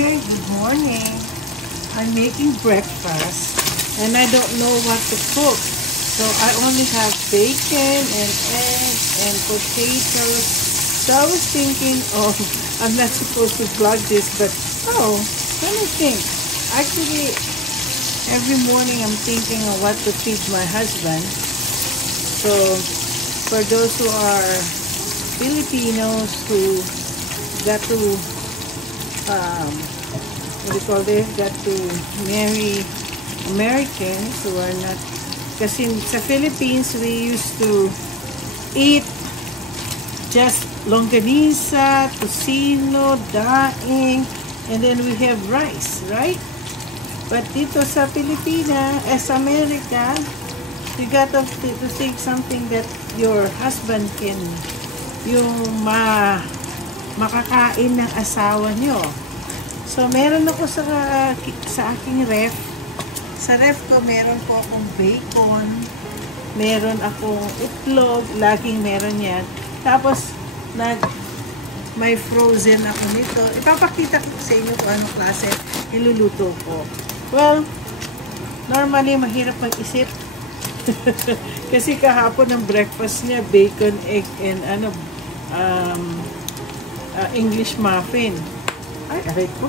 Okay, good morning. I'm making breakfast and I don't know what to cook. So I only have bacon and eggs and potatoes. So I was thinking, oh, I'm not supposed to vlog this, but let me think. Actually, every morning I'm thinking of what to feed my husband. So for those who are Filipinos who got to what do you call this? Got to marry Americans who are not, kasi sa Philippines we used to eat just longganisa, tocino, daing, and then we have rice, right? But dito sa Pilipinas, as America, you got to think something that your husband can, yung makakain ng asawa nyo. So, meron ako sa aking ref. Sa ref ko, meron po akong bacon. Meron akong itlog. Laging meron yan. Tapos, may frozen ako nito. Ipapakita ko sa inyo kung anong klase iluluto ko. Well, normally, mahirap mag-isip. Kasi kahapon ang breakfast niya, bacon, egg, and English muffin. Ay, aray ko.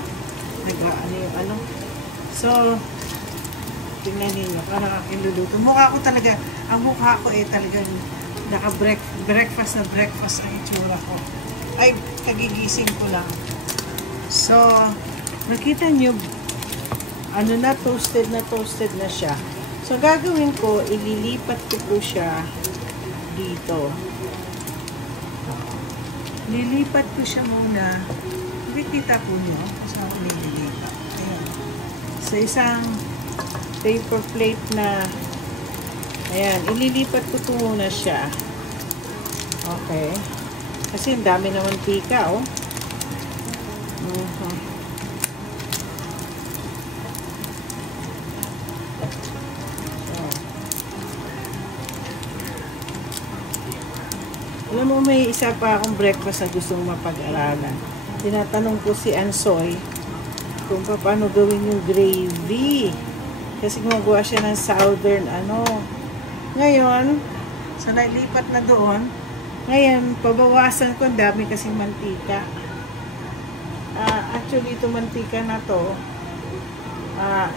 Nag-ano yung ano. So, tingnan ninyo. Parang aking luluto. Mukha ko talaga, ang mukha ko talagang naka-breakfast na breakfast ang itsura ko. Ay, kagigising ko lang. So, nakita nyo, toasted na siya. So, gagawin ko, ililipat ko po siya dito. Lilipat ko siya muna. Kita po nyo kung saan ko nililipat. Ayan. So, isang paper plate na, ayan, ililipat ko po muna siya. Okay. Kasi ang dami naman pika, oh. Alam mo, may isa pa akong breakfast na gustong mapag-aralan. Tinatanong ko si Ansoy kung paano gawin yung gravy. Kasi gumagawa siya ng southern Ngayon, sa nalipat na doon, ngayon, pabawasan ko, ang dami kasing mantika. Actually, ito mantika na to,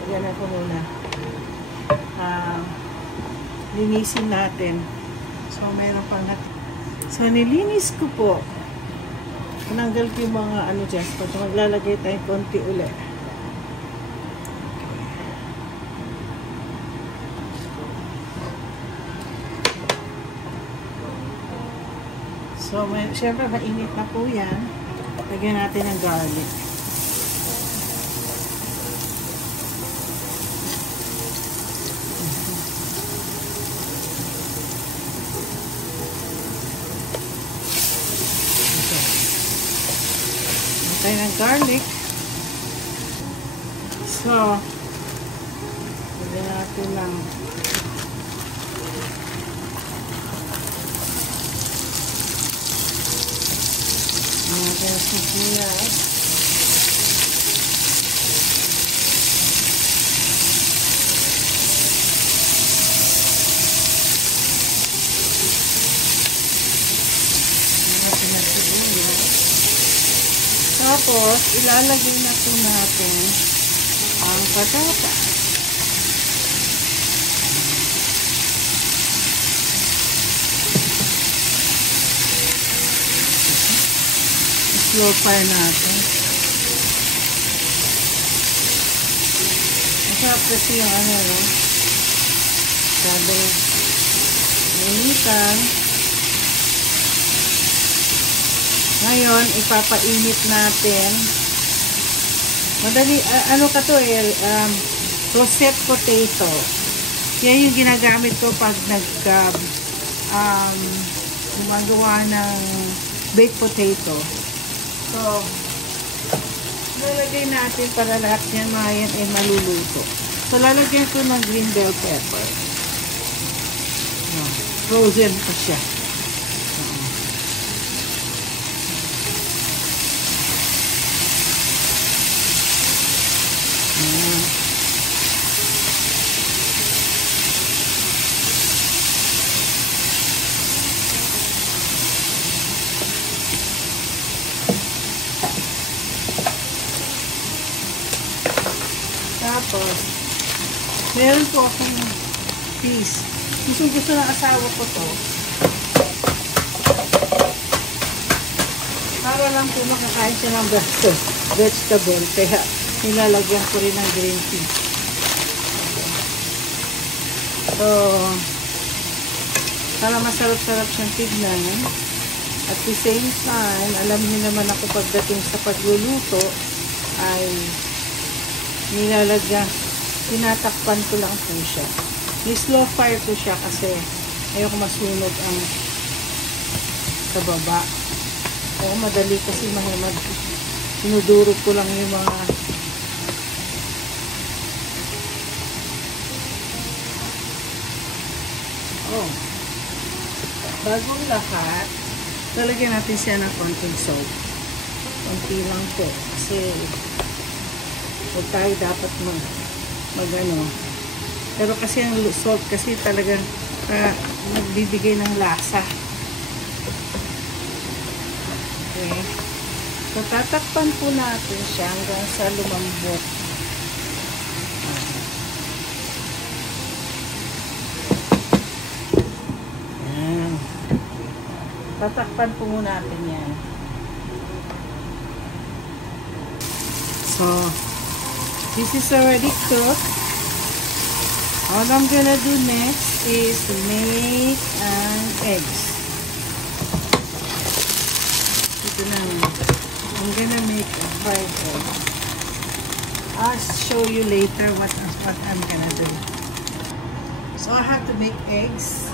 yan ako muna. Linisin natin. So, meron pang So, nilinis ko po. Tinanggal ko yung mga dyan. So, maglalagay tayo konti ulit. So, syempre, mainit na po yan. Lagyan natin ng garlic. Tayo ng garlic. So, lagyan natin ng sibuyas. Tapos, ilalagay na po natin ang patatas. Slow fire natin. Masarap kasi yung sabay initan. Ngayon, ipapainit natin. Madali, roasted potato. Yan yung ginagamit ko pag gumagawa ng baked potato. So, lalagay natin para lahat yan maluluto. So, lalagyan ko ng green bell pepper. Frozen pa siya. Tapos, meron po akong peas. Gusto ng asawa ko to. Para lang po makakain siya ng vegetable. Kaya nilalagyan ko rin ng green tea. So, para masarap-sarap siyang tignan. At the same time, alam niyo naman ako pagdating sa pagluluto ay tinatakpan ko lang po siya. Slow fire ko siya kasi ayoko masunog ang sa baba. Ayoko madali kasi mahimad. Sinudurog ko lang yung mga bagong lahat, lalagyan natin siya ng konting salt. Konti lang po. Kasi huwag tayo dapat mag-ano. Pero kasi ang salt kasi talagang nagbibigay ng lasa. Okay. So, tatakpan po natin siya hanggang sa lumambot. Tatakpan po muna natin yan. So, this is already cooked. All I'm gonna do next is to make eggs. Ito na. I'm gonna make a fried egg. I'll show you later what I'm gonna do. So, I have to make eggs.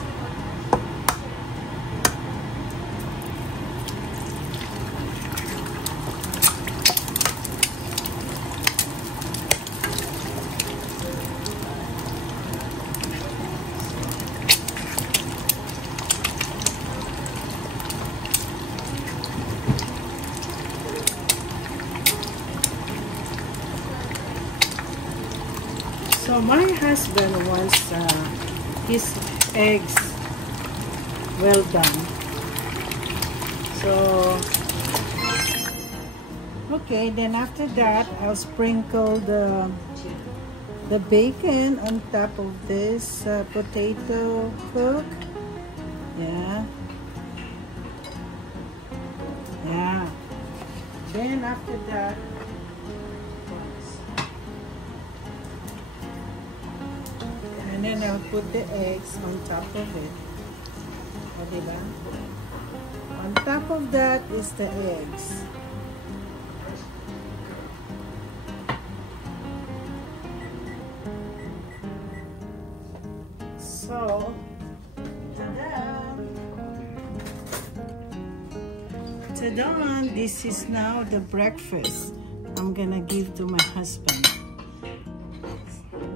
So my husband wants his eggs well done. So, okay, then after that, I'll sprinkle the bacon on top of this potato cook. Yeah. Yeah. Then after that, and then I'll put the eggs on top of it. O, diba? On top of that is the eggs. So, ta-da! Ta-da! This is now the breakfast I'm gonna give to my husband.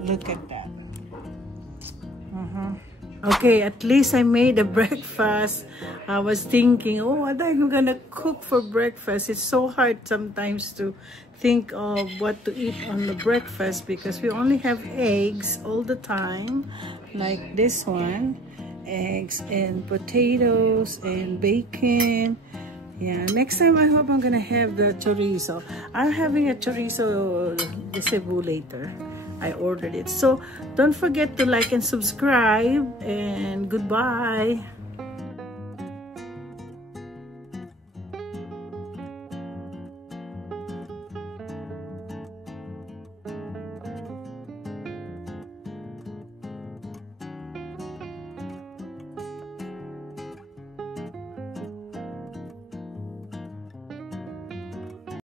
Look at that. Okay, at least I made a breakfast. I was thinking, oh, what am I gonna cook for breakfast? It's so hard sometimes to think of what to eat on the breakfast because we only have eggs all the time, like this one, eggs and potatoes and bacon. Yeah, next time I hope I'm gonna have the chorizo. I'm having a chorizo de Cebu later. I ordered it. So don't forget to like and subscribe, and goodbye.